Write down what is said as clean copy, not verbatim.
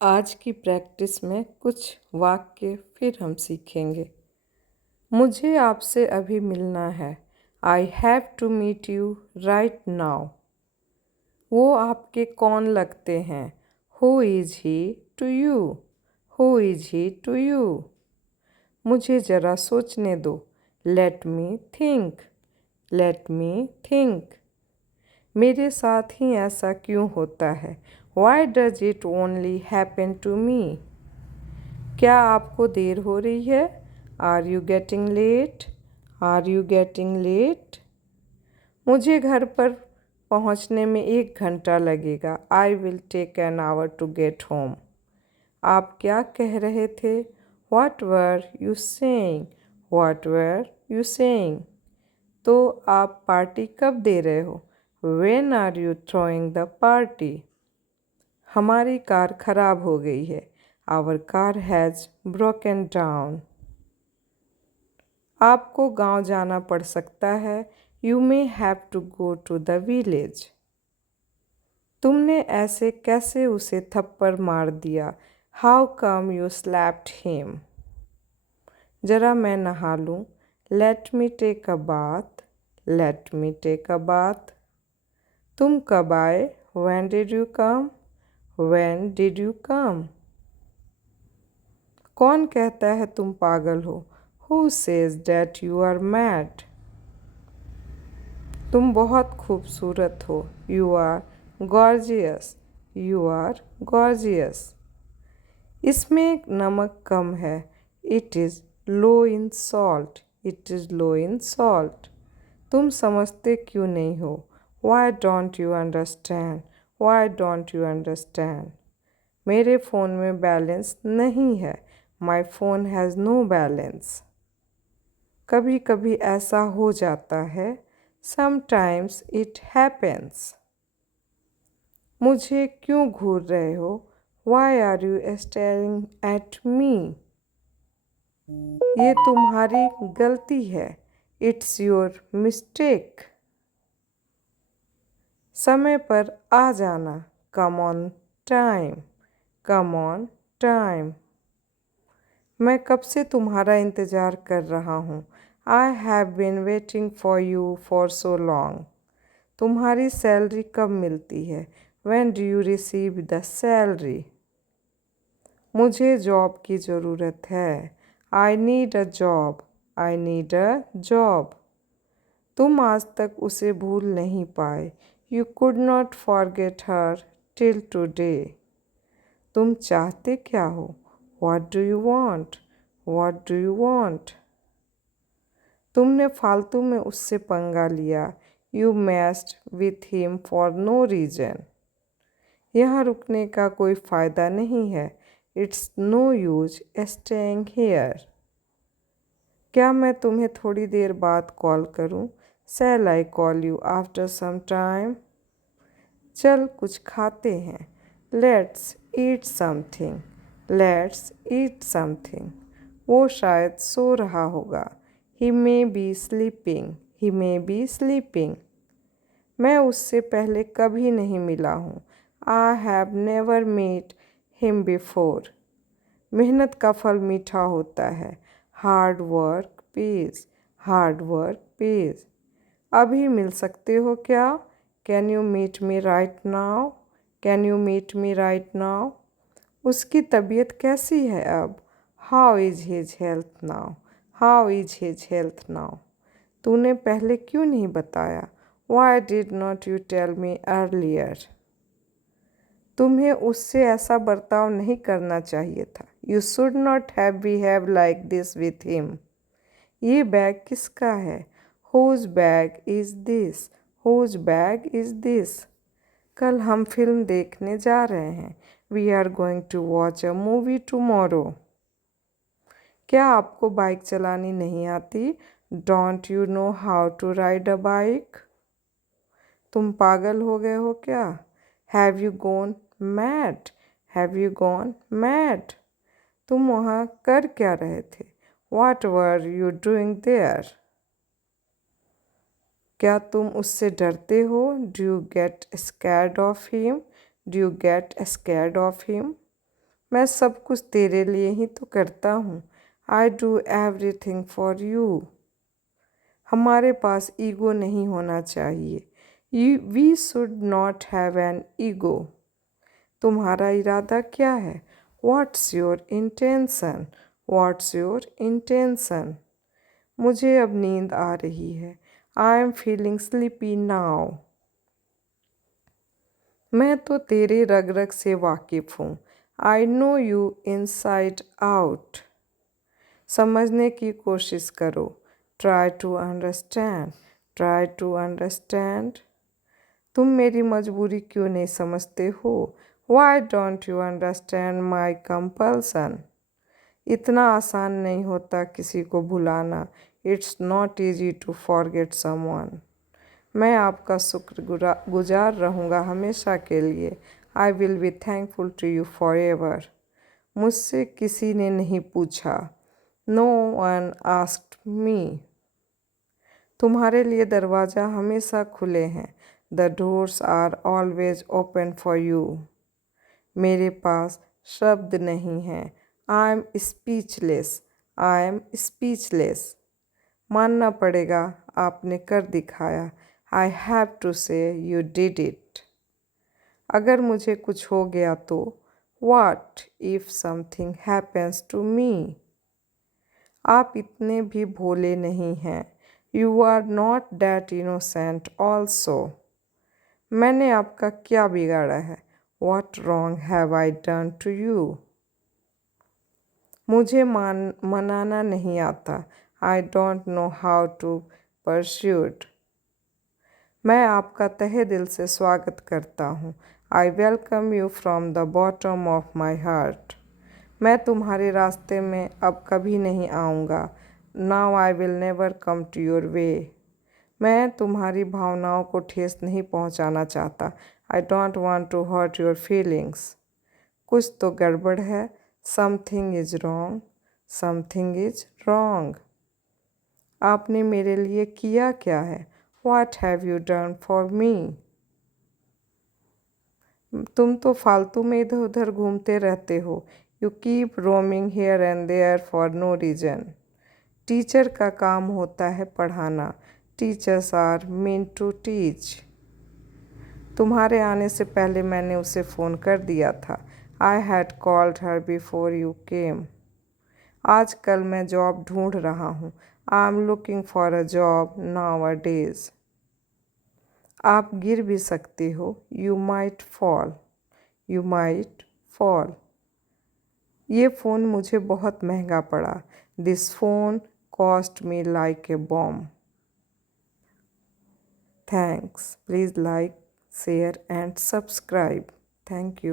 आज की प्रैक्टिस में कुछ वाक्य फिर हम सीखेंगे। मुझे आपसे अभी मिलना है। I have to meet you right now. वो आपके कौन लगते हैं? Who is he to you? Who is he to you? मुझे ज़रा सोचने दो। Let me think. Let me think. मेरे साथ ही ऐसा क्यों होता है? Why does it only happen to me? क्या आपको देर हो रही है? Are you getting late? Are you getting late? मुझे घर पर पहुंचने में 1 घंटा लगेगा। I will take an hour to get home. आप क्या कह रहे थे? What were you saying? What were you saying? तो आप पार्टी कब दे रहे हो? When are you throwing the party? हमारी कार खराब हो गई है। Our car has broken down. आपको गांव जाना पड़ सकता है। You may have to go to the village. तुमने ऐसे कैसे उसे थप्पड़ मार दिया? How come you slapped him? जरा मैं नहा लूँ। Let me take a bath. Let me take a bath. तुम कब आए? When did you come? When did you come? कौन कहता है तुम पागल हो? Who says that you are mad? तुम बहुत खूबसूरत हो। You are gorgeous. You are gorgeous. इसमें नमक कम है। It is low in salt. It is low in salt. तुम समझते क्यों नहीं हो? Why don't you understand? Why don't you understand? मेरे फ़ोन में बैलेंस नहीं है। My phone has no balance. कभी कभी ऐसा हो जाता है। Sometimes it happens. मुझे क्यों घूर रहे हो? Why are you staring at me? ये तुम्हारी गलती है। It's your mistake. समय पर आ जाना। Come on time. Come on time. मैं कब से तुम्हारा इंतज़ार कर रहा हूँ। I have been waiting for you for so long. तुम्हारी सैलरी कब मिलती है? When do you receive the salary? मुझे जॉब की ज़रूरत है। I need a job. I need a job. तुम आज तक उसे भूल नहीं पाए। You could not forget her till today. तुम चाहते क्या हो? What do you want? What do you want? तुमने फालतू में उससे पंगा लिया। You messed with him for no reason. यहाँ रुकने का कोई फ़ायदा नहीं है। It's no use staying here. क्या मैं तुम्हें थोड़ी देर बाद कॉल करूँ? Shall I call you after some time? चल कुछ खाते हैं। Let's eat something. Let's eat something. वो शायद सो रहा होगा। He may be sleeping. He may be sleeping. मैं उससे पहले कभी नहीं मिला हूँ। I have never meet him before. मेहनत का फल मीठा होता है। Hard work pays. Hard work page. अभी मिल सकते हो क्या? Can you meet me right now? Can you meet me right now? उसकी तबीयत कैसी है अब? How is his health now? How is his health now? तूने पहले क्यों नहीं बताया? Why did not you tell me earlier? तुम्हें उससे ऐसा बर्ताव नहीं करना चाहिए था। You should not have behave like this with him. ये बैग किसका है? Whose bag is this? Whose bag is this? कल हम फिल्म देखने जा रहे हैं। We are going to watch a movie tomorrow. क्या आपको बाइक चलानी नहीं आती? Don't you know how to ride a bike? तुम पागल हो गए हो क्या? Have you gone mad? Have you gone mad? तुम वहाँ कर क्या रहे थे? What were you doing there? क्या तुम उससे डरते हो? Do you get scared of him? Do you get scared of him? मैं सब कुछ तेरे लिए ही तो करता हूँ। I do everything for you. हमारे पास ईगो नहीं होना चाहिए। We should not have an ego. तुम्हारा इरादा क्या है? What's your intention? What's your intention? मुझे अब नींद आ रही है। I am feeling sleepy now. मैं तो तेरे रग रग से वाकिफ़ हूँ। I know you inside out. समझने की कोशिश करो। Try to understand. Try to understand. तुम मेरी मजबूरी क्यों नहीं समझते हो? Why don't you understand my compulsion? इतना आसान नहीं होता किसी को भुलाना। It's not easy to forget someone. मैं आपका शुक्रगुजार रहूँगा हमेशा के लिए। I will be thankful to you forever. मुझसे किसी ने नहीं पूछा। No one asked me. तुम्हारे लिए दरवाज़ा हमेशा खुले हैं। The doors are always open for you. मेरे पास शब्द नहीं हैं। I am speechless. I am speechless. मानना पड़ेगा, आपने कर दिखाया। I have to say you did it. अगर मुझे कुछ हो गया तो? What if something happens to me? आप इतने भी भोले नहीं हैं। You are not that innocent also. मैंने आपका क्या बिगाड़ा है? What wrong have I done to you? मुझे मनाना नहीं आता। I don't know how to pursuit. मैं आपका तहे दिल से स्वागत करता हूँ। I welcome you from the bottom of my heart. मैं तुम्हारे रास्ते में अब कभी नहीं आऊँगा। Now I will never come to your way. मैं तुम्हारी भावनाओं को ठेस नहीं पहुँचाना चाहता। I don't want to hurt your feelings. कुछ तो गड़बड़ है। Something is wrong. Something is wrong. आपने मेरे लिए किया क्या है? What have you done for me? तुम तो फालतू में इधर उधर घूमते रहते हो। You keep roaming here and there for no reason. Teacher का काम होता है पढ़ाना। Teachers are mean to teach. तुम्हारे आने से पहले मैंने उसे फ़ोन कर दिया था। I had called her before you came. आजकल मैं जॉब ढूंढ रहा हूँ। I am looking for a job now a days. आप गिर भी सकते हो। You might fall. You might fall. ये फ़ोन मुझे बहुत महंगा पड़ा। This phone cost me like a bomb. Thanks. Please like, share and subscribe. Thank you.